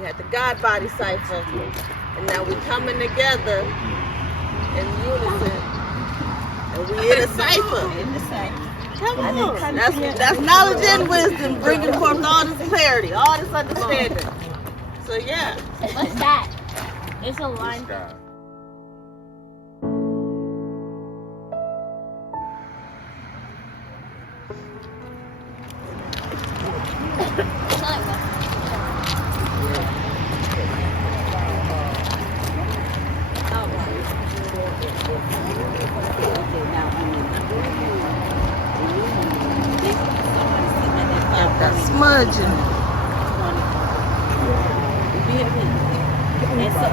We had the God Body Cipher. And now we're coming together in unison. And we in a cipher. In the cipher. Come on. That's knowledge and wisdom, bringing forth all this clarity, all this understanding. So yeah. What's that? It's a line. That's smudging. And so,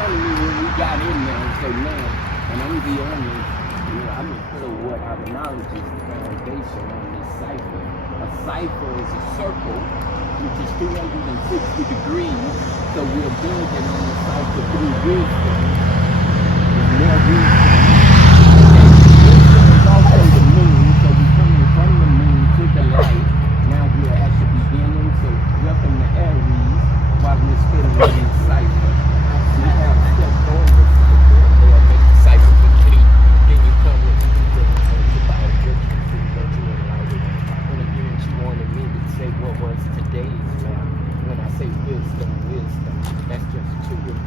When we got in there and say, man, and I'm the only, so what our knowledge is the foundation on this cipher. A cipher is a circle, which is 360 degrees, so we're building on the cipher through wisdom. There's more wisdom. Wisdom is also the moon, so we're coming from the moon to the light. Now we're at the beginning, so welcome to Aries while we're still in this cipher. We have steps on the cipher, and they'll make the cipher complete. Then you come with about what you enlightened. And again, she wanted me to say what was today's math. When I say wisdom, that's just 2 and 2,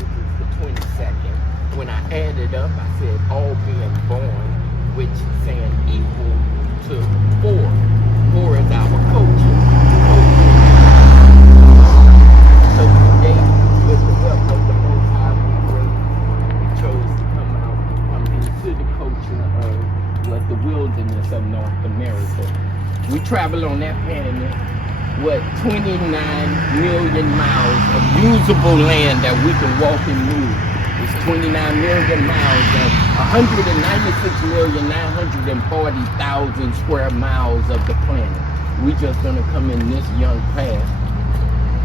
which is the 22nd. When I added up, I said all being born, which is saying equal to 4. 4 is our culture. So today, with the help of the Most High, we chose to come out into the culture of the wilderness of North America. We travel on that planet, 29 million miles of usable land that we can walk and move. It's 29 million miles of 196,940,000 square miles of the planet. We just gonna come in this young path,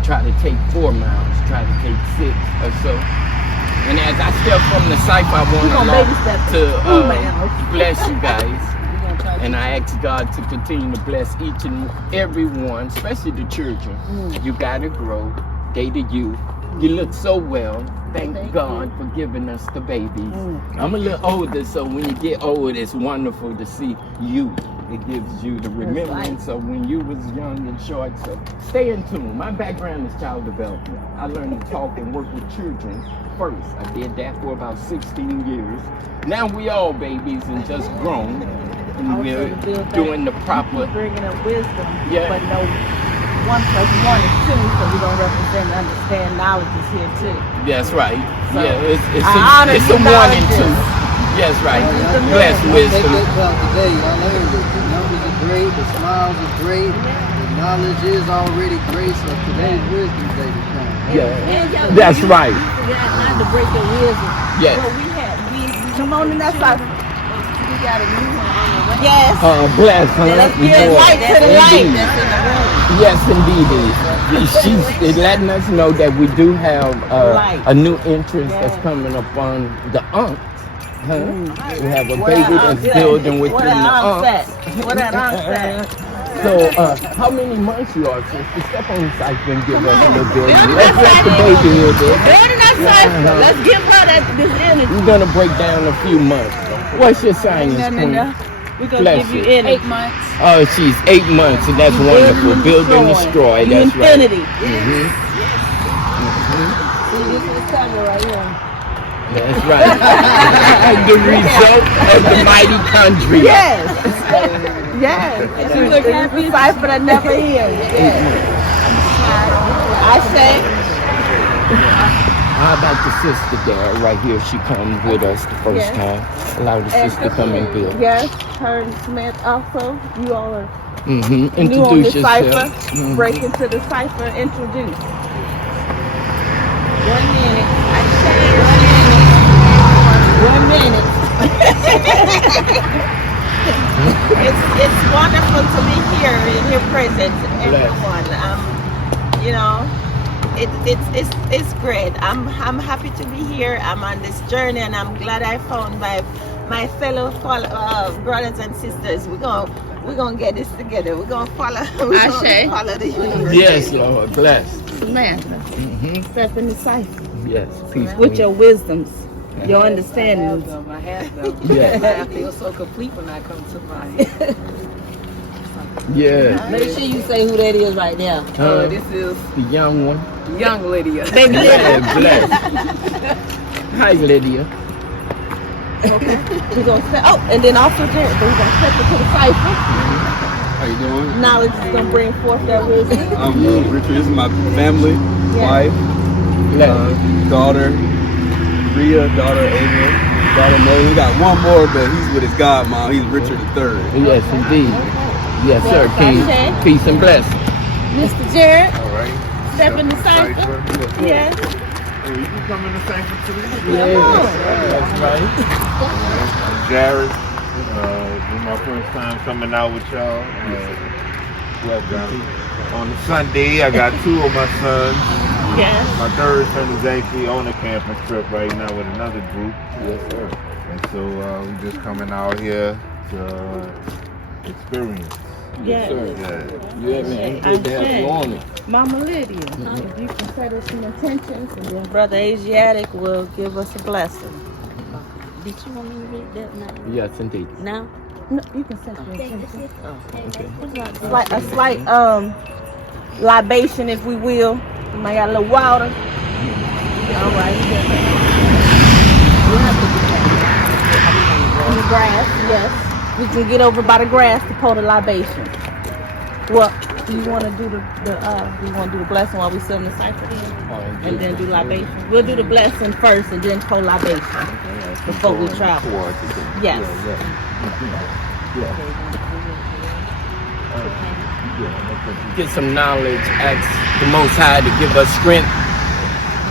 try to take 4 miles, try to take 6 or so. And as I step from the cipher, I want to bless you guys. And I ask God to continue to bless each and every one, especially the children. You gotta grow, they the youth. You look so well. Thank God for giving us the babies. I'm a little older, so when you get old, it's wonderful to see you. It gives you the remembrance of when you was young and short. So stay in tune. My background is child development. I learned to talk and work with children first. I did that for about 16 years. Now we all babies and just grown. And we're doing the proper. Bringing up wisdom, Yeah. but no 1 + 1 is 2, so we don't represent and understand knowledge is here too. That's right. So, yeah, it's I honor a you 1 and 2. knowledges. Yes, right. Yeah. Bless wisdom. Today, y'all learned it. The numbers are great, the smiles are great, the knowledge is already great, so today's wisdom day to come. Yeah, that's right. Not to break your wisdom. Yes. Well, we come on in that cipher. We got a new one on the way. Yes. Bless her. Let's give light to the light. Yes, indeed. She's letting us know that we do have a new entrance that's coming up on the Unks. We have a baby that's building within the Unks. Where that Unks at? So, how many months you are, sister? Step on the cipher and give us a little bit. Let's let the baby hear this. Building that cipher. Let's give her this energy. We're going to break down a few months. What's your sign, Miss Queen? We're going to give you energy. 8 months. Oh, she's 8 months, and that's wonderful. Build and destroy. That's infinity. right. See, this is camera right here. That's right. The result of the mighty country. Yes. Yes. This is the cipher that never ends. Yes. I say. How about the sister there, right here? She comes with us the first time. Allow the sister to come and build. Yes, her and Smith also. You all are Introduce new on the yourself. cipher. Break into the cipher. Introduce. 1 minute. It's wonderful to be here in your presence, everyone. You know, it's great. I'm happy to be here. I'm on this journey, and I'm glad I found my fellow brothers and sisters. We're gonna get this together. We're gonna follow. Follow the universe. Yes, Lord, bless. Samantha, step in the cipher Yes, peace. with your wisdoms, your understandings. I have them. Yes. I feel so complete when I come to my. Yes. Make sure you say who that is right now. This is The young one. young Lydia. Baby Lydia. Yeah, bless. Hi, Lydia. We're gonna set, and then also Jared, we're gonna step into the cipher. How you doing? Knowledge is gonna bring forth that wisdom. I'm Richard. This is my family, wife, daughter, Rhea, daughter Ava, daughter Mo. We got one more, but he's with his godmom. He's Richard III. Yes, indeed. Yes, sir. Peace and blessing. Mr. Jared, All right. step in the cipher. Yes. Hey, you can come in the cipher too. Yes, that's right. I'm Jared. This is my first time coming out with y'all. On Sunday, I got 2 of my sons. Yes. My third son is actually on a camping trip right now with another group. Yes, sir. And so we're just coming out here to experience. Yes. Sir. Yeah. You haven't good to have you on it. Mama Lydia, if you can set us some intentions, and then Brother Asiatic will give us a blessing. Did you want me to read that now? Yes, indeed. Now? No, you can set your intentions. Okay. A slight libation, if we will. You might got a little water. All right. We'll have to do that. On the grass, yes. We can get over by the grass to pour the libation. Well, do you want to do the blessing while we sit in the cipher and then do libation? We'll do the blessing first and then pour libation before we travel. Yes. Get some knowledge. Ask the Most High to give us strength.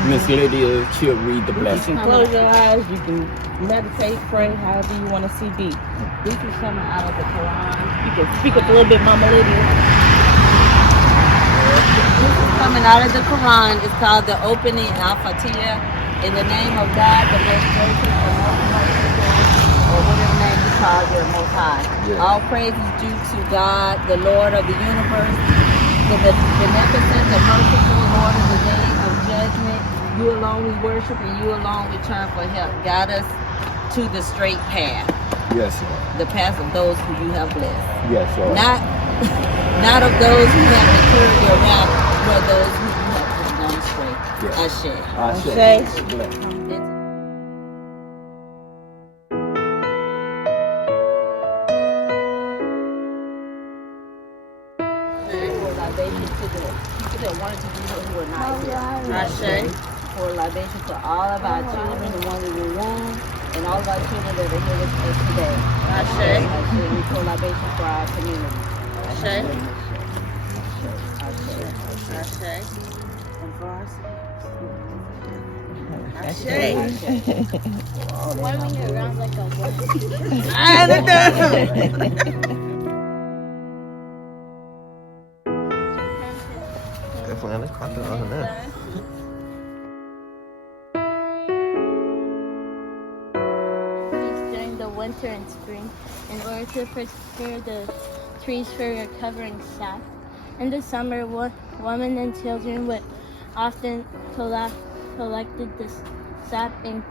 Miss Lydia, she'll read the You blessing. can close your eyes. You can meditate, pray, however you want to see deep. This is coming out of the Quran. You can speak up a little bit, Mama Lydia. This is coming out of the Quran. It's called the opening Al-Fatiha. In the name of God, the most gracious, the most merciful, or whatever name you call your Most High. Yes. All praise is due to God, the Lord of the universe, the beneficent, the merciful Lord of the day of judgment. You alone we worship, and you alone we turn for help. Guide us to the straight path, Yes, Lord. the path of those who you have blessed. Yes, Lord. Not of those who have deterred your wrath, but those who you have put on astray. Yes. Ashe. Say, Ashe. For libation for all of our children, the ones in the womb, and all of our children that are here with us today. Ashe. We pour libation for our community. Ashe. Ashe. And for ourselves. Why when you're around like a Definitely content on that. During the winter and spring, in order to prepare the trees for your covering sap. In the summer, women and children would often collected the sap in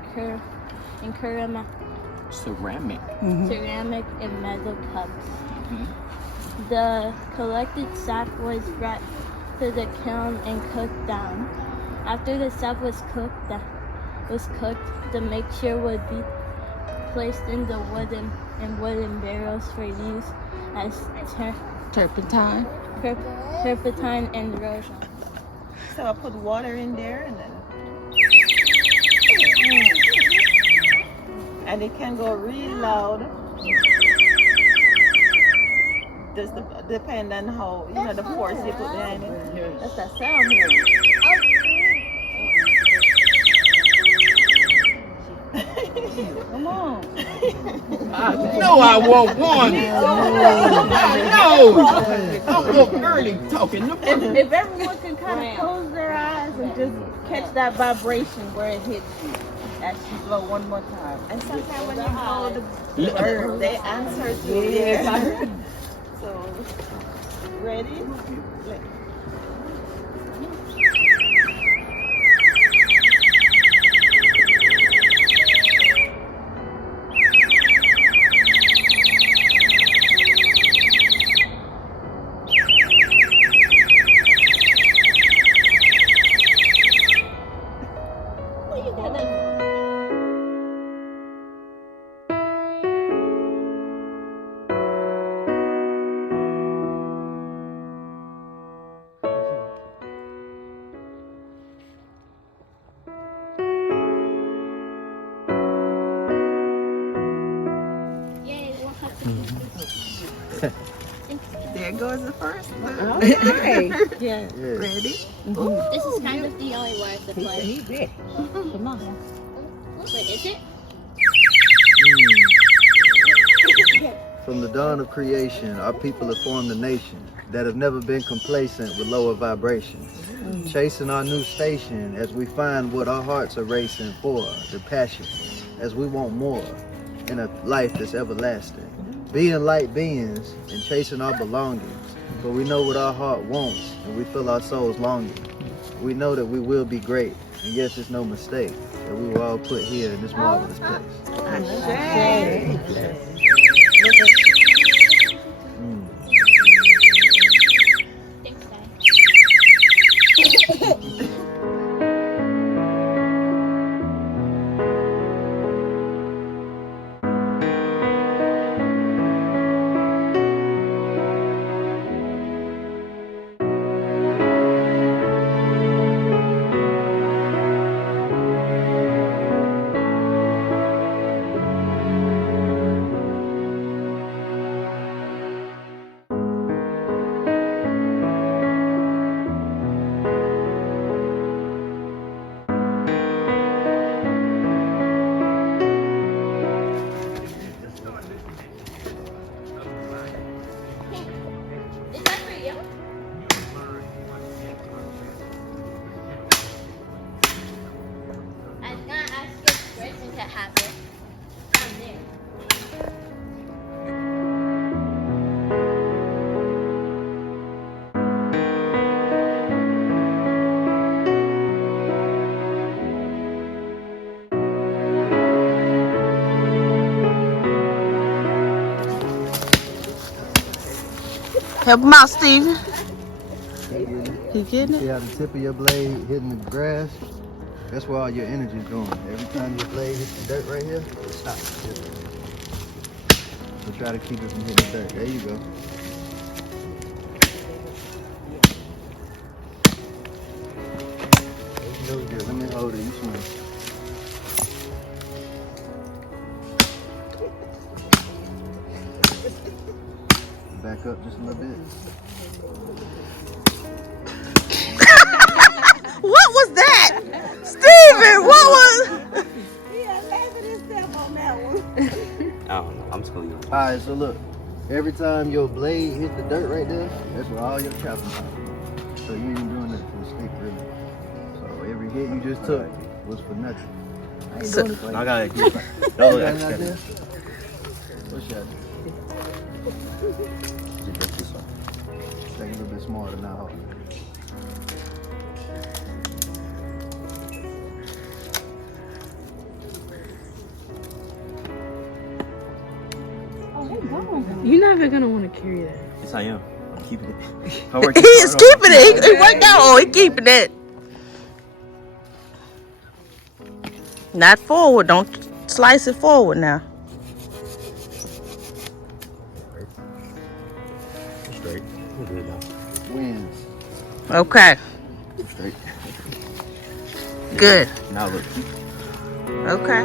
Ceramic. ceramic and metal cups. The collected sap was brought to the kiln and cooked down. After the sap was cooked, the mixture would be placed in the wooden barrels for use as turpentine. turpentine and rosin. So I put water in there and then. And it can go really loud. Just depend on how, the force you put behind it. That's that sound here. Come on. I know I want one. I know. I'm up early talking to If everyone can kind of close their eyes and just catch that vibration where it hits you. As she blow one more time. And sometimes when you blow the bird, they answer to you. Yeah. So, ready? There goes the first one. Okay. Yeah. Ready? This is kind of the only word to play. Come on. Wait, is it? From the dawn of creation, our people have formed a nation that have never been complacent with lower vibrations. Chasing our new station as we find what our hearts are racing for, the passion, as we want more in a life that's everlasting. Being light beings and chasing our belongings, for we know what our heart wants and we feel our souls longing. We know that we will be great, and yes, it's no mistake that we were all put here in this marvelous place. Thanks, guys. Is that for you? I was gonna ask if Grayson could have it. Down there. Help him out, Steven. You getting See it? how the tip of your blade hitting the grass? That's where all your energy is going. Every time your blade hits the dirt right here, it stops. So try to keep it from hitting the dirt. There you go. That was good. Let me hold it. You swing. Back up just a little bit. What was that? Steven, what was? I don't know. I'm just gonna use Alright, so look. Every time your blade hit the dirt right there, that's where all your chopping is. So you ain't doing that for mistake, really. So every hit you just took was for nothing. I ain't doing it for you. I gotta You got an idea? What's your idea? Take a little bit smarter, not harder. You're never gonna want to carry that. Yes, I am. I'm keeping it. He's keeping it. He worked out. Oh, he keeping it. Not forward. Don't slice it forward now. Straight. We're good now. Wins. Okay. Straight. Good. Now look. Okay.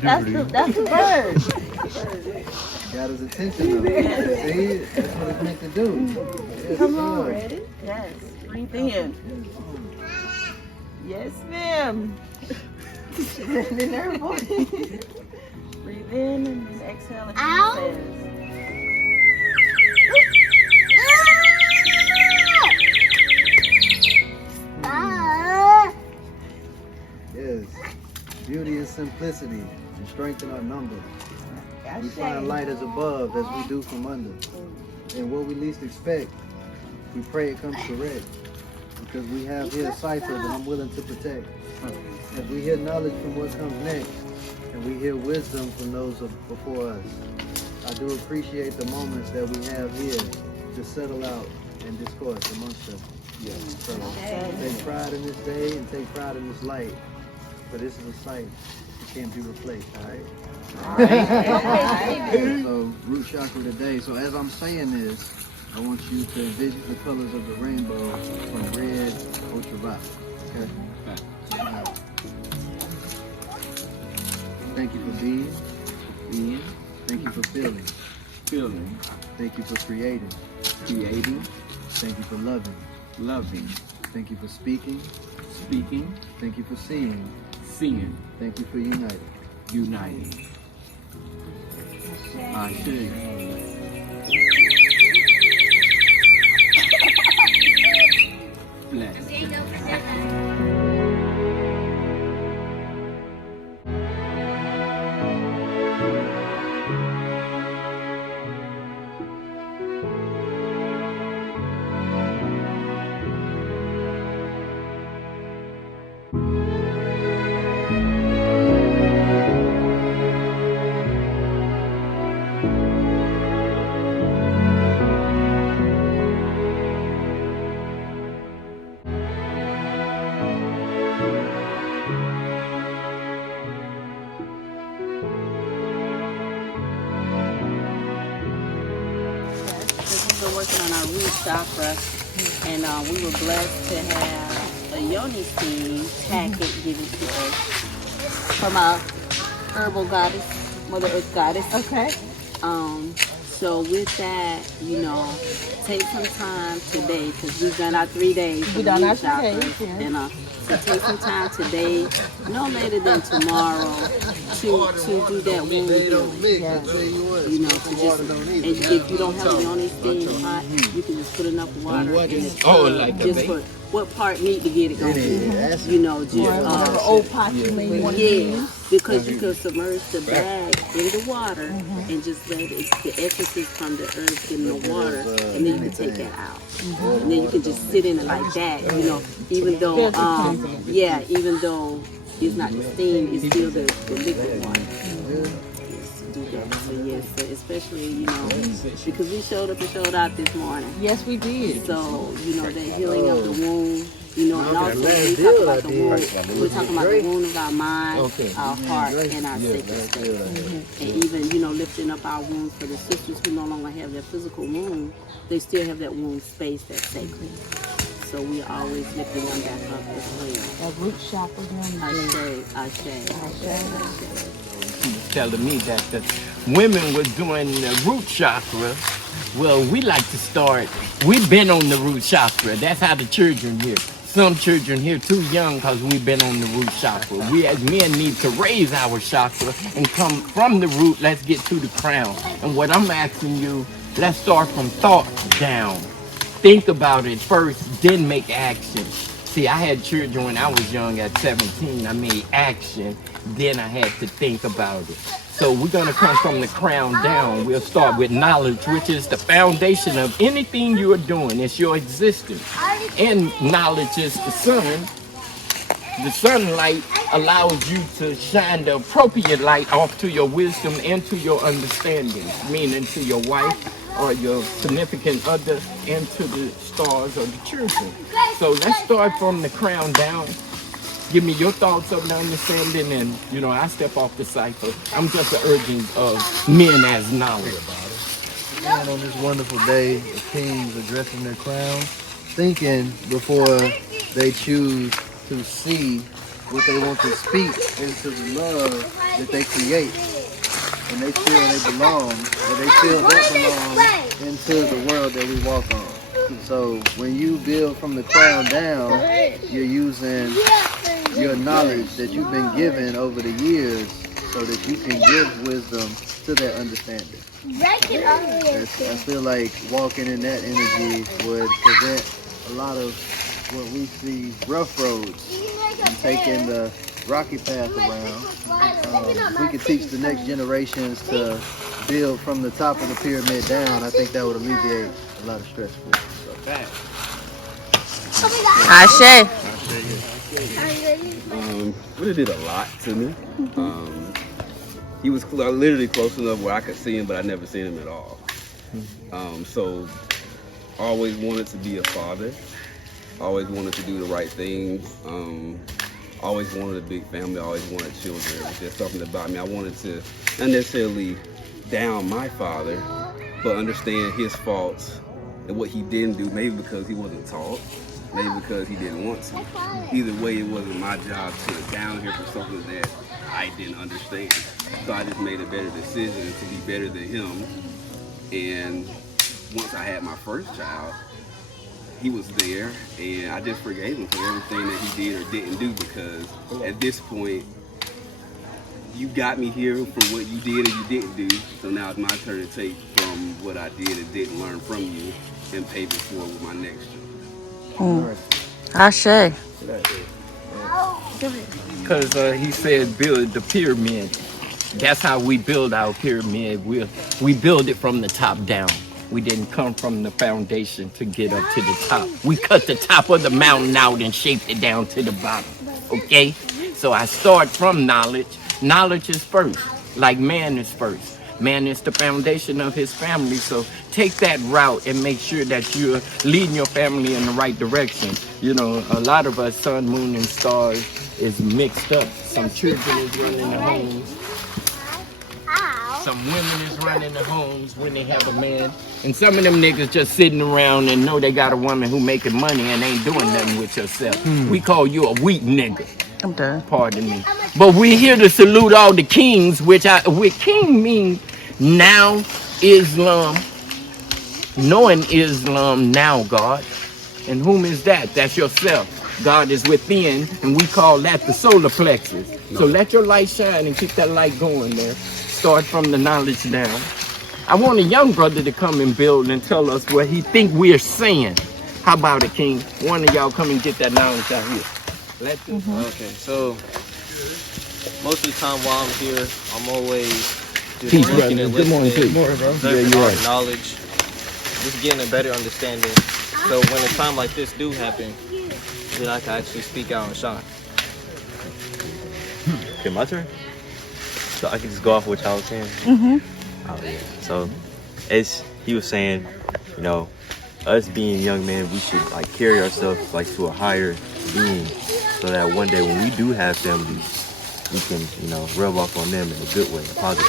That's the bird. Got his attention though. See? That's what it's meant to do. Yes, Come sir. on, ready? Yes. Breathe in. Yes, ma'am. And then her voice. Breathe in and then exhale a few says. Yes. Beauty and simplicity and strength in our number. We find light as above as we do from under. And what we least expect, we pray it comes correct. Because we have here a cipher that I'm willing to protect. As we hear knowledge from what comes next, and we hear wisdom from those before us. I do appreciate the moments that we have here to settle out and discourse amongst us. Yeah. So take pride in this day and take pride in this light. For this is a sight that can't be replaced, all right? So root chakra today. So as I'm saying this, I want you to envision the colors of the rainbow from red to ultraviolet. Okay? Thank you for being. Thank you for feeling. Thank you for creating. Thank you for loving. Thank you for speaking. Thank you for seeing. Thank you for uniting. I should. Bless. We're working on our root chakra, and we were blessed to have a yoni steam packet given to us from our herbal goddess, Mother Earth goddess. Okay. So with that, take some time today, because we've done our 3 days. We done our 3 chakras, days, yeah. and so take some time today, no later than tomorrow, to do that wound healing. To just, and if you don't have a yoni steam pot, you can just put enough water in the tub, just for what part need to get it going. Whatever old pot you may want to use. Because you can submerge the bag in the water and just let it, the essences from the earth get in the water, and then you can take that out. And then you can just sit in it like that, even though, even though it's not the steam, it's still the liquid water. Do that. So yes, so especially, because we showed up and showed out this morning. Yes, we did. So, that healing of the wound, and also we talk about the wound, we're talking about the wound of our mind, our heart, and our sacred state. And even, lifting up our wounds for the sisters who no longer have their physical wound, they still have that wound space that's sacred. So we are always lifting them back up as well. That root chakra. Ashe. Telling me that the women were doing the root chakra. Well, we like to start. We've been on the root chakra. That's how the children here. Some children here too young because we've been on the root chakra. We as men need to raise our chakra and come from the root. Let's get to the crown. And what I'm asking you, let's start from thought down. Think about it first, then make action. See, I had children when I was young at 17. I made action, then I had to think about it. So we're going to come from the crown down. We'll start with knowledge, which is the foundation of anything you are doing. It's your existence. And knowledge is the sun. The sunlight allows you to shine the appropriate light off to your wisdom and to your understanding, meaning to your wife or your significant other and to the stars or the children. So let's start from the crown down. Give me your thoughts of the understanding, and I step off the cipher. I'm just the urging of men as knowledge. And on this wonderful day, the kings addressing their crowns, thinking before they choose to see what they want to speak into the love that they create. And they feel they belong, and they feel that belong into the world that we walk on. So when you build from the crown down, you're using your knowledge that you've been given over the years so that you can give wisdom to that understanding. I feel like walking in that energy would prevent a lot of what we see rough roads and taking the rocky path around. If we could teach the next generations to build from the top of the pyramid down, I think that would alleviate a lot of stress for us. Ashe. Really did a lot to me. He was literally close enough where I could see him, but I never seen him at all. So I always wanted to be a father. Always wanted to do the right things. Always wanted a big family. Always wanted children. It was just something about me. I wanted to not necessarily down my father, but understand his faults and what he didn't do. Maybe because he wasn't taught. Maybe because he didn't want to. Either way, it wasn't my job to down him for something that I didn't understand. So I just made a better decision to be better than him. And once I had my first child, he was there, and I just forgave him for everything that he did or didn't do, because at this point, you got me here for what you did or you didn't do. So now it's my turn to take from what I did and didn't learn from you and pay it forward with my next child. Ashe. Because he said build the pyramid. That's how we build our pyramid. We build it from the top down. We didn't come from the foundation to get up to the top. We cut the top of the mountain out and shaped it down to the bottom. Okay? So I start from knowledge. Knowledge is first, like man is first. Man is the foundation of his family. So take that route and make sure that you're leading your family in the right direction. You know, a lot of us, sun, moon, and stars is mixed up. Some children is running the homes. Some women is running the homes when they have a man. And some of them niggas just sitting around and know they got a woman who making money and ain't doing nothing with yourself. We call you a weak nigga. I'm done. Pardon me. But we're here to salute all the kings, which king means now Islam. Knowing Islam now, God. And whom is that? That's yourself. God is within, and we call that the solar plexus. So let your light shine and keep that light going there. Start from the knowledge down. I want a young brother to come and build and tell us what he think we're saying. How about it, King? One of y'all come and get that knowledge out here. Okay, so most of the time while I'm here, I'm always just Peace, looking brother. and Good morning, listening, peace. Morning, bro. observing Yeah, all you're the knowledge, just getting a better understanding. So when a time like this do happen, then I can actually speak out and shine. Okay, my turn? So I can just go off what y'all was saying? Oh, yeah. So, as he was saying, you know, us being young men, we should like carry ourselves like to a higher being, so that one day when we do have families, we can, you know, rub off on them in a good way, a positive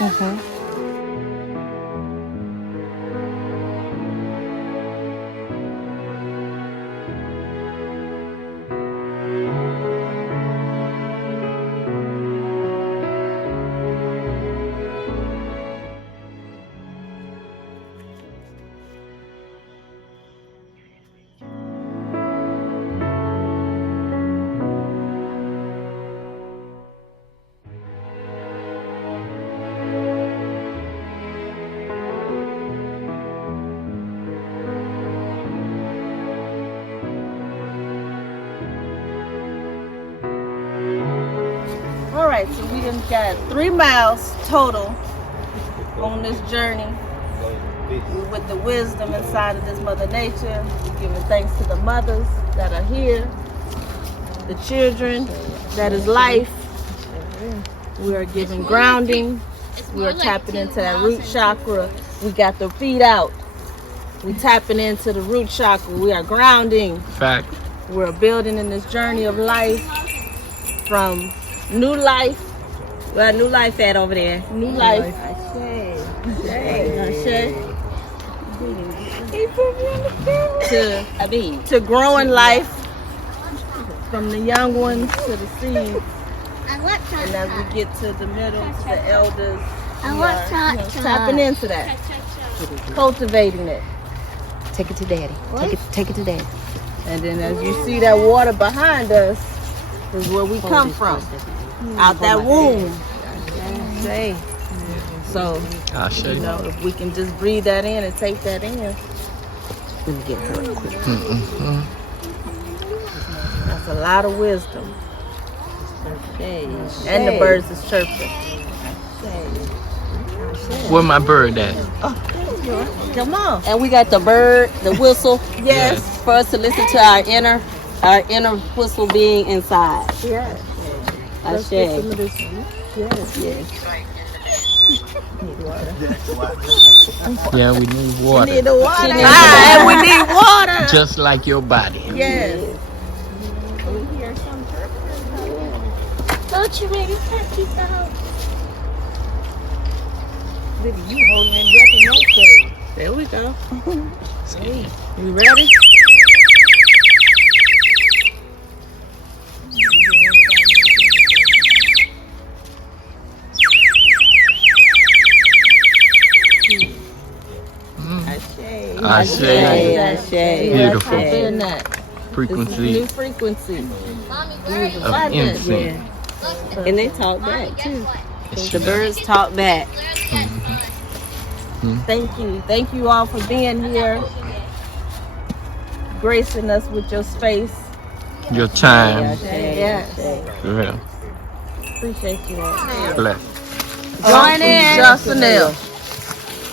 way. Alright, so we done got 3 miles total on this journey with the wisdom inside of this Mother Nature. We're giving thanks to the mothers that are here, the children that is life. We are giving grounding. We are tapping into that root chakra. We got the feet out. We tapping into the root chakra. We are grounding. Fact. We're building in this journey of life from new life. Where new life at over there? New life. To growing life from the young ones to the seeds. And as we get to the middle, to the elders, we are tapping into that, cultivating it. Take it to daddy. Take it to daddy. And then as you see that water behind us is where we come from, out that womb. So, you know, if we can just breathe that in and take that in. Let me get her quick. That's a lot of wisdom. And the birds is chirping. Where my bird at? Come on. And we got the bird, the whistle. Yes. For us to listen to our inner whistle being inside. Yes. Ashe. Yes. Yeah, we need water. We need the water. And we need water. Just like your body. Yes. We hear some chirping. Don't you make it happy now? You holding and dropping your thing. There we go. You ready? Ashe. Beautiful Feeling that. frequency New frequency. of incense. And they talk back too. The birds talk back. Thank you. Thank you all for being here. Gracing us with your space. Your time. Yes. For real. Appreciate you all. Bless. Join in. Jocelyn.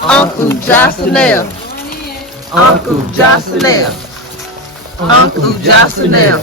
Uncle Jocelyn. Uncle Jocelyn. Uncle Jocelyn.